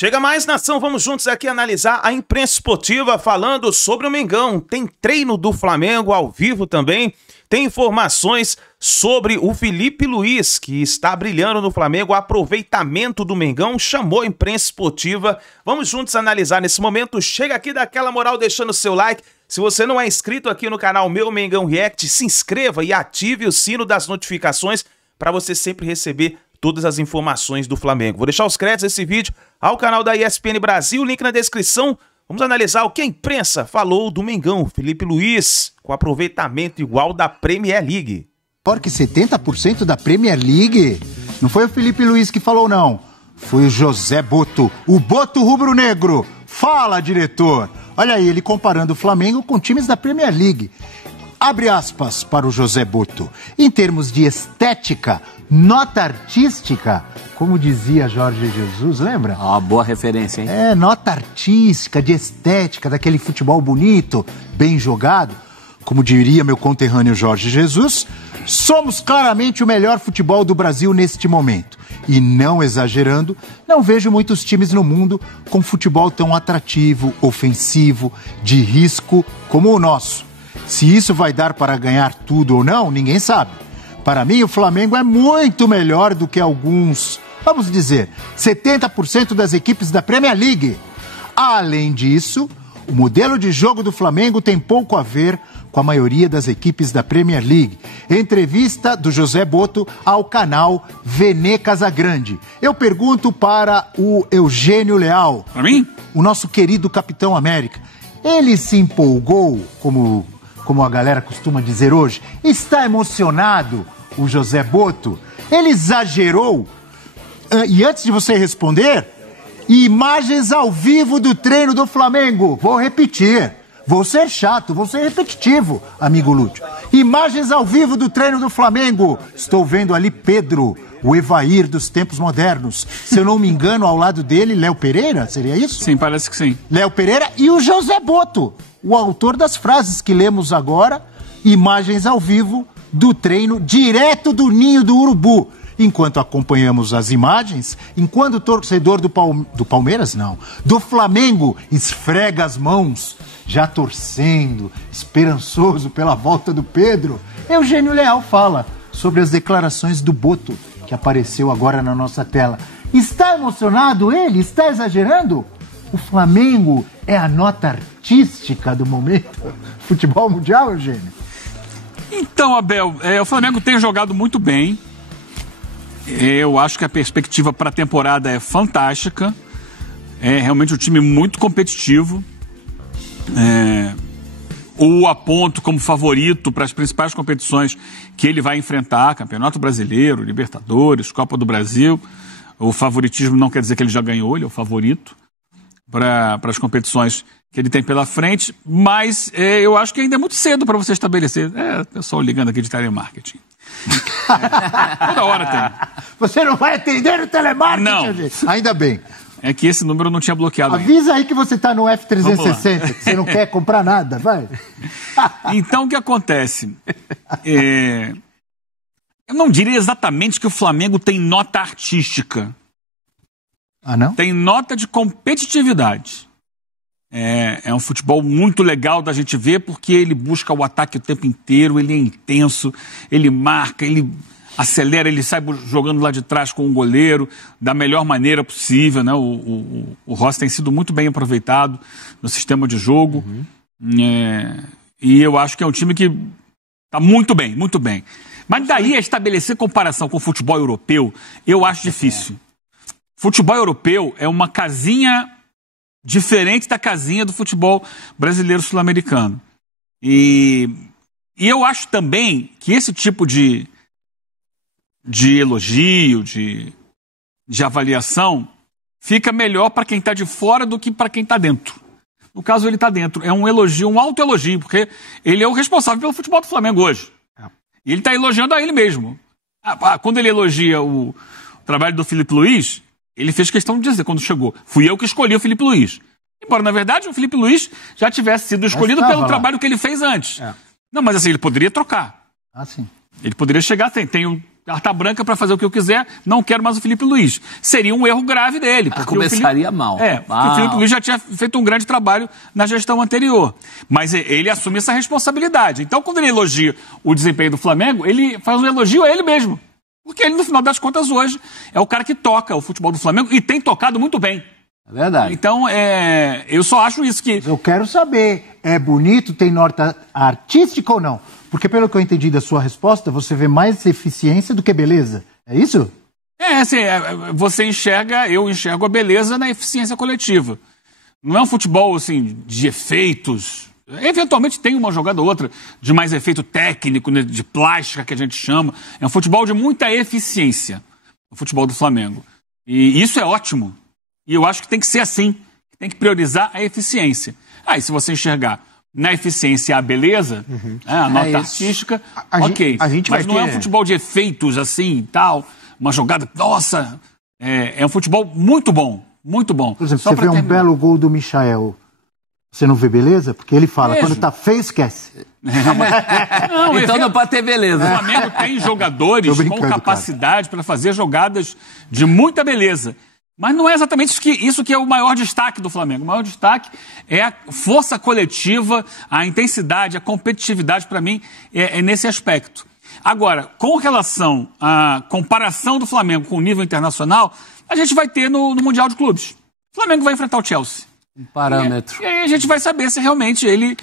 Chega mais, nação, vamos juntos aqui analisar a imprensa esportiva falando sobre o Mengão. Tem treino do Flamengo ao vivo também, tem informações sobre o Felipe Luiz, que está brilhando no Flamengo, o aproveitamento do Mengão, chamou a imprensa esportiva. Vamos juntos analisar nesse momento. Chega aqui, dá aquela moral deixando o seu like. Se você não é inscrito aqui no canal Meu Mengão React, se inscreva e ative o sino das notificações para você sempre receber todas as informações do Flamengo. Vou deixar os créditos desse vídeo ao canal da ESPN Brasil, link na descrição. Vamos analisar o que a imprensa falou do Mengão, Felipe Luiz, com aproveitamento igual da Premier League. Porque 70% da Premier League? Não foi o Felipe Luiz que falou, não. Foi o José Boto, o Boto rubro-negro. Fala, diretor. Olha aí, ele comparando o Flamengo com times da Premier League. Abre aspas para o José Boto. Em termos de estética, nota artística, como dizia Jorge Jesus, lembra? Ó, boa referência, hein? É, nota artística, de estética, daquele futebol bonito, bem jogado. Como diria meu conterrâneo Jorge Jesus, somos claramente o melhor futebol do Brasil neste momento. E não exagerando, não vejo muitos times no mundo com futebol tão atrativo, ofensivo, de risco como o nosso. Se isso vai dar para ganhar tudo ou não, ninguém sabe. Para mim, o Flamengo é muito melhor do que alguns, vamos dizer, 70% das equipes da Premier League. Além disso, o modelo de jogo do Flamengo tem pouco a ver com a maioria das equipes da Premier League. Entrevista do José Boto ao canal Vene Casagrande. Eu pergunto para o Eugênio Leal. Para mim? O nosso querido Capitão América. Ele se empolgou, como a galera costuma dizer hoje? Está emocionado o José Boto? Ele exagerou? E antes de você responder, imagens ao vivo do treino do Flamengo. Vou repetir. Vou ser chato, vou ser repetitivo, amigo Lúcio. Imagens ao vivo do treino do Flamengo. Estou vendo ali Pedro, o Evair dos tempos modernos. Se eu não me engano, ao lado dele, Léo Pereira, seria isso? Sim, parece que sim. Léo Pereira e o José Boto, o autor das frases que lemos agora. Imagens ao vivo do treino direto do Ninho do Urubu. Enquanto acompanhamos as imagens, enquanto o torcedor do Palmeiras, não, do Flamengo esfrega as mãos, já torcendo, esperançoso pela volta do Pedro, Eugênio Leal fala sobre as declarações do Boto, que apareceu agora na nossa tela. Está emocionado ele? Está exagerando? O Flamengo é a nota artística do momento? Futebol mundial, Eugênio? Então, Abel, o Flamengo tem jogado muito bem. Eu acho que a perspectiva para a temporada é fantástica. É realmente um time muito competitivo. O aponto como favorito para as principais competições que ele vai enfrentar: Campeonato Brasileiro, Libertadores, Copa do Brasil. O favoritismo não quer dizer que ele já ganhou, ele é o favorito para as competições que ele tem pela frente, mas eu acho que ainda é muito cedo para você estabelecer. Pessoal ligando aqui de telemarketing. Toda hora tem. Você não vai atender o telemarketing? Não. Gente? Ainda bem. É que esse número eu não tinha bloqueado ainda. Avisa aí que você está no F360, que você não quer comprar nada, vai. Então, o que acontece? Eu não diria exatamente que o Flamengo tem nota artística. Ah, não? Tem nota de competitividade. É um futebol muito legal da gente ver, porque ele busca o ataque o tempo inteiro, ele é intenso, ele marca, ele acelera, ele sai jogando lá de trás com o goleiro da melhor maneira possível, né? O Rossi tem sido muito bem aproveitado no sistema de jogo. E eu acho que é um time que está muito bem, muito bem. Mas daí a estabelecer comparação com o futebol europeu, eu acho difícil. Futebol europeu é uma casinha diferente da casinha do futebol brasileiro sul-americano. E eu acho também que esse tipo de elogio, de avaliação, fica melhor para quem está de fora do que para quem está dentro. No caso, ele está dentro. É um elogio, um autoelogio, porque ele é o responsável pelo futebol do Flamengo hoje. E ele está elogiando a ele mesmo. Quando ele elogia o trabalho do Felipe Luiz, ele fez questão de dizer, quando chegou, fui eu que escolhi o Felipe Luiz. Embora, na verdade, o Felipe Luiz já tivesse sido escolhido pelo trabalho que ele fez antes. Não, mas assim, ele poderia trocar. Ah, sim. Ele poderia chegar, tem carta branca para fazer o que eu quiser, não quero mais o Felipe Luiz. Seria um erro grave dele. Porque começaria mal. Porque o Felipe Luiz já tinha feito um grande trabalho na gestão anterior. Mas ele assume essa responsabilidade. Então, quando ele elogia o desempenho do Flamengo, ele faz um elogio a ele mesmo. Porque ele, no final das contas, hoje, é o cara que toca o futebol do Flamengo e tem tocado muito bem. É verdade. Então, eu só acho isso que... Eu quero saber, é bonito, tem nota artística ou não? Porque pelo que eu entendi da sua resposta, você vê mais eficiência do que beleza. É isso? Você eu enxergo a beleza na eficiência coletiva. Não é um futebol, assim, de efeitos. Eventualmente tem uma jogada ou outra de mais efeito técnico, né, de plástica, que a gente chama. É um futebol de muita eficiência, o futebol do Flamengo. E isso é ótimo. E eu acho que tem que ser assim. Tem que priorizar a eficiência. Aí, se você enxergar na eficiência a beleza, a nota artística, ok. Mas não é um futebol de efeitos assim e tal, uma jogada, nossa, é um futebol muito bom, muito bom. Por exemplo, você vê um belo gol do Michael, você não vê beleza? Porque ele fala, quando tá feio, esquece. Então não pode ter beleza. O Flamengo tem jogadores com capacidade para fazer jogadas de muita beleza. Mas não é exatamente isso que é o maior destaque do Flamengo. O maior destaque é a força coletiva, a intensidade, a competitividade, para mim, é nesse aspecto. Agora, com relação à comparação do Flamengo com o nível internacional, a gente vai ter no Mundial de Clubes. O Flamengo vai enfrentar o Chelsea. Um parâmetro. E aí a gente vai saber se realmente ele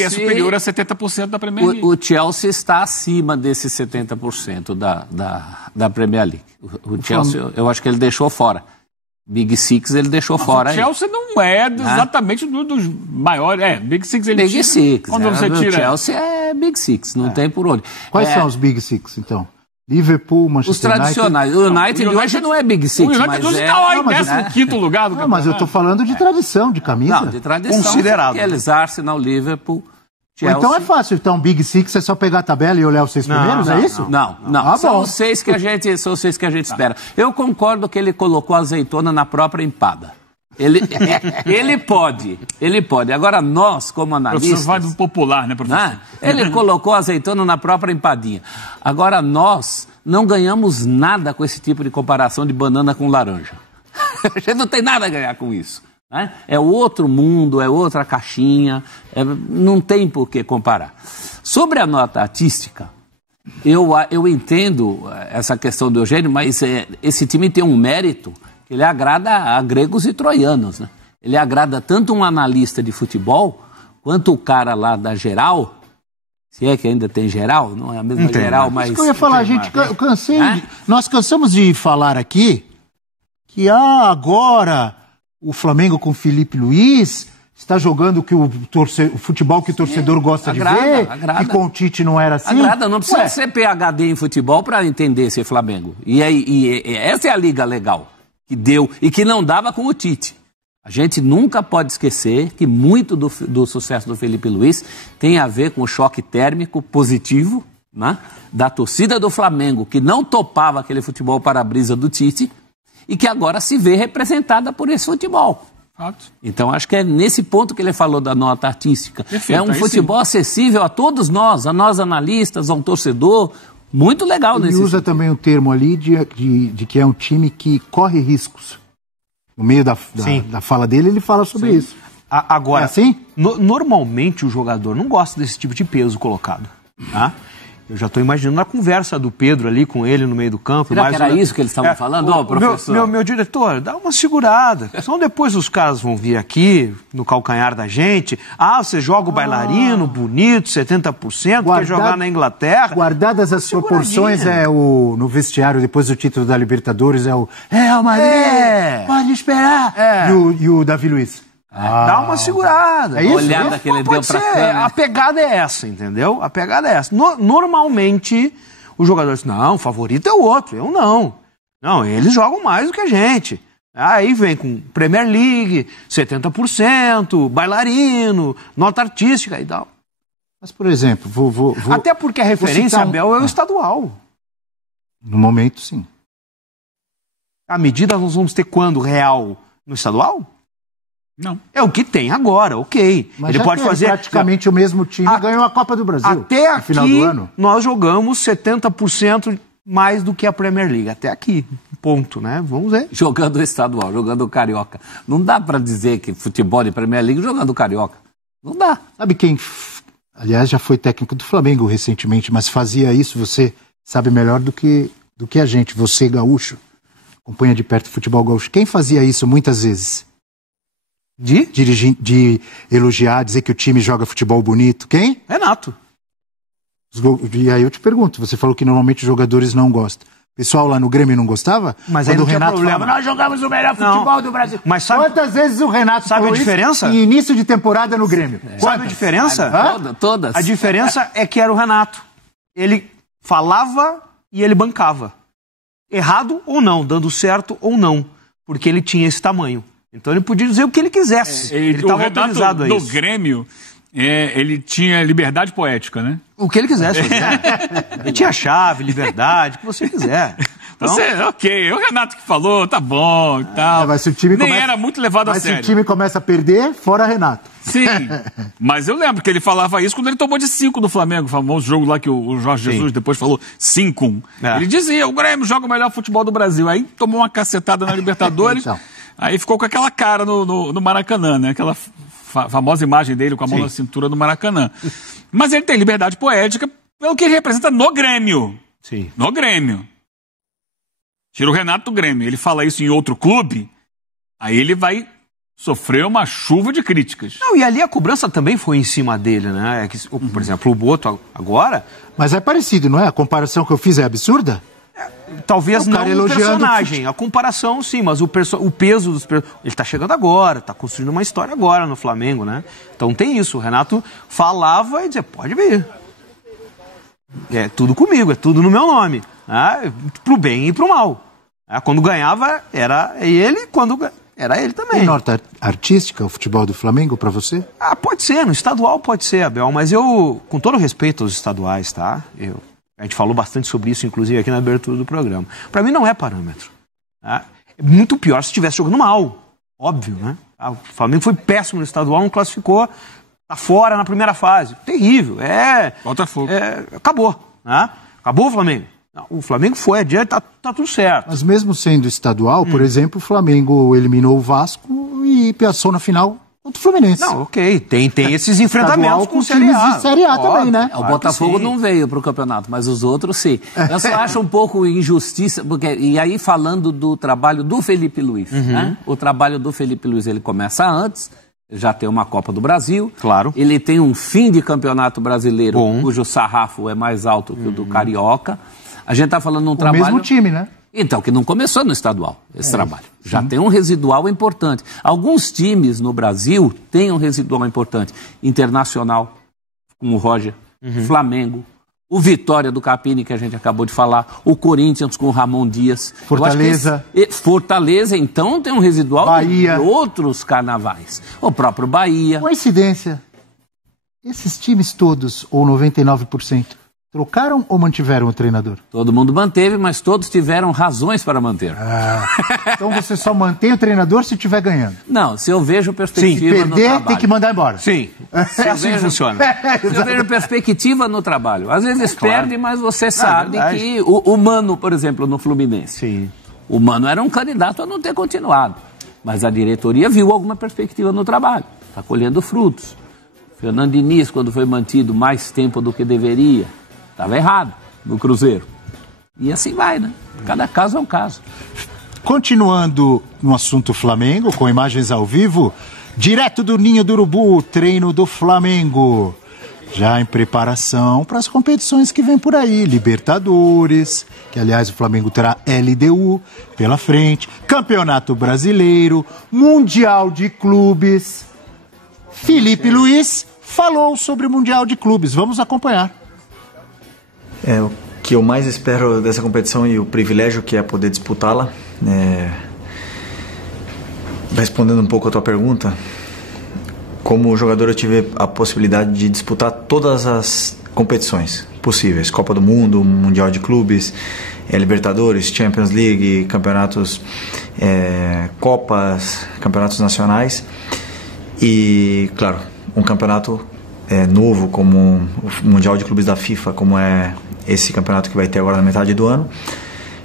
é superior a 70% da Premier League. O Chelsea está acima desses 70% da Premier League. O Chelsea, eu acho que ele deixou fora. Big Six ele deixou fora. O Chelsea não é exatamente dos maiores. Big Six ele Big Six. Quando você tira... O Chelsea é Big Six, não tem por onde. Quais são os Big Six, então? Liverpool, Manchester United... Os tradicionais. O United hoje não é Big Six, mas está lá em 15º lugar do campeonato. Mas eu estou falando de tradição, de camisa. Não, de tradição. Considerado. Aqueles Arsenal, Liverpool, Chelsea... Então é fácil. Então Big Six é só pegar a tabela e olhar os 6 primeiros, é isso? Não. São os 6 que a gente espera. Eu concordo que ele colocou a azeitona na própria empada. Ele pode. Agora nós, como analistas... Você vai do popular, né, professor? Ele colocou a azeitona na própria empadinha. Agora nós não ganhamos nada com esse tipo de comparação de banana com laranja. A gente não tem nada a ganhar com isso. Né? É outro mundo, é outra caixinha, não tem por que comparar. Sobre a nota artística, eu entendo essa questão do Eugênio, mas esse time tem um mérito... Ele agrada a gregos e troianos, né? Ele agrada tanto um analista de futebol, quanto o cara lá da Geral, se é que ainda tem Geral, não é a mesma Geral, mas... Isso que eu ia falar, nós cansamos de falar aqui que agora o Flamengo com Felipe Luiz está jogando o futebol que o torcedor gosta de ver, e com o Tite não era assim. Não precisa ser PhD em futebol para entender esse Flamengo. E essa é a liga legal. Que deu e que não dava com o Tite. A gente nunca pode esquecer que muito do sucesso do Felipe Luiz tem a ver com o choque térmico positivo, né, da torcida do Flamengo, que não topava aquele futebol para-brisa do Tite e que agora se vê representada por esse futebol. Então acho que é nesse ponto que ele falou da nota artística. Perfeito, é um futebol acessível a todos nós, analistas, a um torcedor. Muito legal nesse. Ele usa também o termo ali de que é um time que corre riscos. No meio da fala dele, ele fala sobre isso. Agora, é assim? Normalmente o jogador não gosta desse tipo de peso colocado. Tá? Eu já estou imaginando a conversa do Pedro ali com ele no meio do campo. Será que era isso que eles estavam falando, professor? Meu diretor, dá uma segurada. Senão depois os caras vão vir aqui, no calcanhar da gente. Você joga o bailarino, bonito, 70%, quer jogar na Inglaterra. Guardadas as proporções, no vestiário, depois do título da Libertadores, é o Real Madrid, pode esperar. E o Davi Luiz. Dá uma segurada. É isso? A olhada que ele deu pra câmera. A pegada é essa, entendeu? A pegada é essa. Normalmente, os jogadores dizem, não, o favorito é o outro, eu não. Não, eles jogam mais do que a gente. Aí vem com Premier League, 70%, bailarino, nota artística e tal. Mas, por exemplo, vou até porque a referência, Abel, é o estadual. No momento, sim. A medida nós vamos ter quando? Real no estadual? Não. É o que tem agora, ok. Mas ele pode fazer praticamente o mesmo time ganhou a Copa do Brasil. Até no aqui final do ano. Nós jogamos 70% mais do que a Premier League. Até aqui, ponto, né? Vamos ver. Jogando o estadual, jogando o Carioca. Não dá para dizer que futebol de Premier League jogando o Carioca. Não dá. Sabe quem, aliás, já foi técnico do Flamengo recentemente, mas fazia isso, você sabe melhor do que a gente, você gaúcho, acompanha de perto o futebol gaúcho. Quem fazia isso muitas vezes? De elogiar, dizer que o time joga futebol bonito. Quem? Renato. E aí eu te pergunto, você falou que normalmente os jogadores não gostam. O pessoal lá no Grêmio não gostava? Mas quando aí não o Renato tinha problema. falava, nós jogamos o melhor futebol do Brasil. Mas sabe, quantas vezes o Renato sabe falou a diferença? Isso em início de temporada no Grêmio? Sabe a diferença? Todas. A diferença é que era o Renato. Ele falava e ele bancava. Errado ou não, dando certo ou não. Porque ele tinha esse tamanho. Então ele podia dizer o que ele quisesse. Ele estava autorizado a isso. No Grêmio, ele tinha liberdade poética, né? O que ele quisesse. Ele tinha chave, liberdade, o que você quiser. Então, o Renato que falou, tá bom e tal. Mas se o time era muito levado a sério. Mas se o time começa a perder, fora Renato. Sim, mas eu lembro que ele falava isso quando ele tomou de 5 do Flamengo, o famoso jogo lá que o Jorge Jesus depois falou 5-1. Ele dizia, o Grêmio joga o melhor futebol do Brasil. Aí tomou uma cacetada na Libertadores, então. Aí ficou com aquela cara no Maracanã, né? Aquela famosa imagem dele com a mão na cintura no Maracanã. Mas ele tem liberdade poética pelo que ele representa no Grêmio. Sim. No Grêmio. Tira o Renato do Grêmio, ele fala isso em outro clube, aí ele vai sofrer uma chuva de críticas. Não, e ali a cobrança também foi em cima dele, né? Por exemplo, o Boto agora... Mas é parecido, não é? A comparação que eu fiz é absurda? Talvez não o personagem, a comparação sim, mas o peso dos... Ele está chegando agora, está construindo uma história agora no Flamengo, né? Então tem isso, o Renato falava e dizia, pode vir. É tudo comigo, é tudo no meu nome. Pro bem e pro mal. Quando ganhava, era ele, quando era ele também. Tem nota artística o futebol do Flamengo pra você? Pode ser, no estadual pode ser, Abel, mas eu, com todo respeito aos estaduais, tá? A gente falou bastante sobre isso, inclusive, aqui na abertura do programa. Pra mim não é parâmetro. É muito pior se estivesse jogando mal, óbvio, né? O Flamengo foi péssimo no estadual, não classificou, tá fora na primeira fase. Terrível, Botafogo. Acabou, né? Acabou o Flamengo. O Flamengo foi adiante, tá tudo certo. Mas mesmo sendo estadual, por exemplo, o Flamengo eliminou o Vasco e passou na final contra o Fluminense. Não, ok, tem esses enfrentamentos com Série A. Série A também, né? O Botafogo não veio para o campeonato, mas os outros sim. Eu só acho um pouco injustiça, e aí falando do trabalho do Felipe Luiz, né? O trabalho do Felipe Luiz, ele começa antes, já tem uma Copa do Brasil. Claro. Ele tem um fim de campeonato brasileiro, cujo sarrafo é mais alto que o do Carioca. A gente está falando de um trabalho... O mesmo time, né? Então, que não começou no estadual, esse trabalho. Já tem um residual importante. Alguns times no Brasil têm um residual importante. Internacional, como o Roger, Flamengo, o Vitória do Capini, que a gente acabou de falar, o Corinthians com o Ramon Dias. Fortaleza. Fortaleza, então, tem um residual Bahia. de outros carnavais. O próprio Bahia. Coincidência. Esses times todos, ou 99%, trocaram ou mantiveram o treinador? Todo mundo manteve, mas todos tiveram razões para manter. Então você só mantém o treinador se estiver ganhando. Não, se eu vejo perspectiva no trabalho. Perder, tem que mandar embora. Sim, assim funciona. Se eu vejo perspectiva no trabalho. Às vezes perde, mas você sabe que o Mano, por exemplo, no Fluminense. Sim. O Mano era um candidato a não ter continuado. Mas a diretoria viu alguma perspectiva no trabalho. Está colhendo frutos. Fernando Diniz, quando foi mantido mais tempo do que deveria, estava errado no Cruzeiro. E assim vai, né? Cada caso é um caso. Continuando no assunto Flamengo, com imagens ao vivo, direto do Ninho do Urubu, treino do Flamengo. Já em preparação para as competições que vem por aí. Libertadores, que aliás o Flamengo terá LDU pela frente. Campeonato Brasileiro, Mundial de Clubes. Felipe Luiz falou sobre o Mundial de Clubes. Vamos acompanhar. O que eu mais espero dessa competição e o privilégio que é poder disputá-la, respondendo um pouco a tua pergunta, como jogador eu tive a possibilidade de disputar todas as competições possíveis, Copa do Mundo, Mundial de Clubes, Libertadores, Champions League, campeonatos, Copas, campeonatos nacionais e, claro, um campeonato novo como o Mundial de Clubes da FIFA, como é esse campeonato que vai ter agora na metade do ano,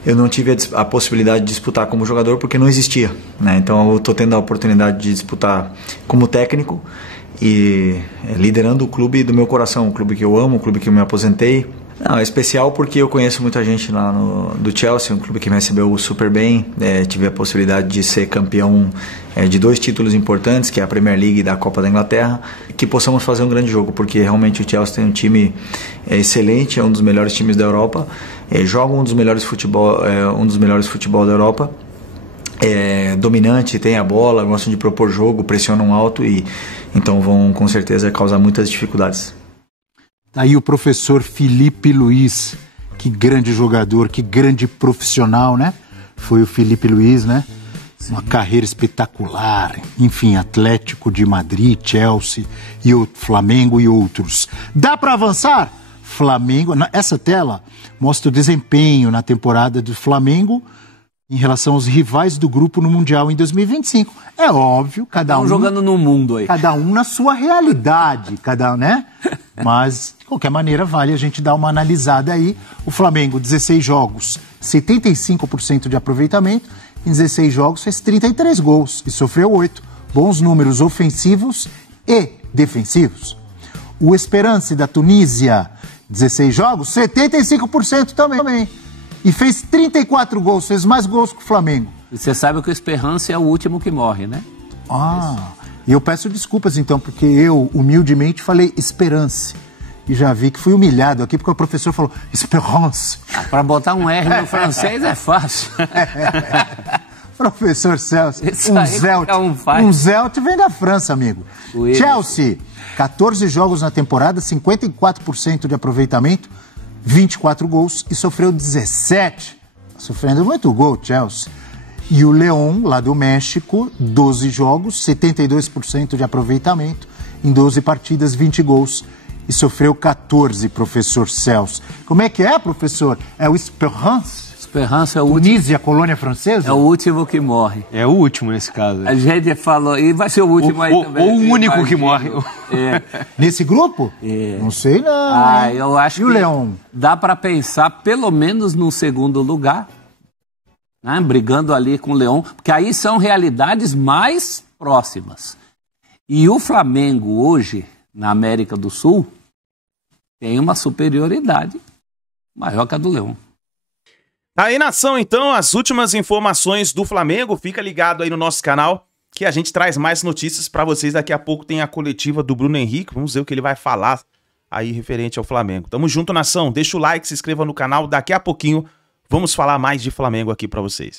eu não tive a possibilidade de disputar como jogador porque não existia, né? Então eu estou tendo a oportunidade de disputar como técnico e liderando o clube do meu coração, o clube que eu amo, o clube que eu me aposentei. Não, é especial porque eu conheço muita gente lá do Chelsea, um clube que me recebeu super bem. Tive a possibilidade de ser campeão de 2 títulos importantes, que é a Premier League e da Copa da Inglaterra, que possamos fazer um grande jogo, porque realmente o Chelsea tem um time excelente, é um dos melhores times da Europa, joga um dos melhores futebol da Europa, dominante, tem a bola, gostam de propor jogo, pressionam alto e então vão com certeza causar muitas dificuldades. Aí o professor Felipe Luiz, que grande jogador, que grande profissional, né? Foi o Felipe Luiz, né? Sim. Uma carreira espetacular, enfim, Atlético de Madrid, Chelsea, e o Flamengo e outros. Dá para avançar? Flamengo, essa tela mostra o desempenho na temporada do Flamengo em relação aos rivais do grupo no Mundial em 2025. É óbvio, cada um jogando no mundo aí. Cada um na sua realidade, né? Mas, de qualquer maneira, vale a gente dar uma analisada aí. O Flamengo, 16 jogos, 75% de aproveitamento. Em 16 jogos, fez 33 gols e sofreu 8. Bons números ofensivos e defensivos. O Esperance da Tunísia, 16 jogos, 75% também. E fez 34 gols, fez mais gols que o Flamengo. E você sabe que o Esperance é o último que morre, né? E eu peço desculpas então, porque eu humildemente falei Esperance. E já vi que fui humilhado aqui, porque o professor falou Esperance. Para botar um R no francês é fácil. Professor Celso, um Zelt vem da França, amigo. Chelsea, 14 jogos na temporada, 54% de aproveitamento, 24 gols e sofreu 17. Sofrendo muito gol, Chelsea. E o León, lá do México, 12 jogos, 72% de aproveitamento, em 12 partidas, 20 gols e sofreu 14, professor Celso. Como é que é, professor? É o Esperance? Esperance é o último. Tunísia, colônia francesa? É o último que morre. É o último nesse caso. A gente falou, e vai ser o último aí também. Ou o único que morre. Nesse grupo? Não sei não. Eu acho e o León? Dá para pensar pelo menos no segundo lugar, né? Brigando ali com o León, porque aí são realidades mais próximas. E o Flamengo hoje, na América do Sul, tem uma superioridade maior que a do León. Aí, nação, então, as últimas informações do Flamengo. Fica ligado aí no nosso canal, que a gente traz mais notícias para vocês. Daqui a pouco tem a coletiva do Bruno Henrique. Vamos ver o que ele vai falar aí referente ao Flamengo. Tamo junto, nação. Deixa o like, se inscreva no canal. Daqui a pouquinho vamos falar mais de Flamengo aqui para vocês.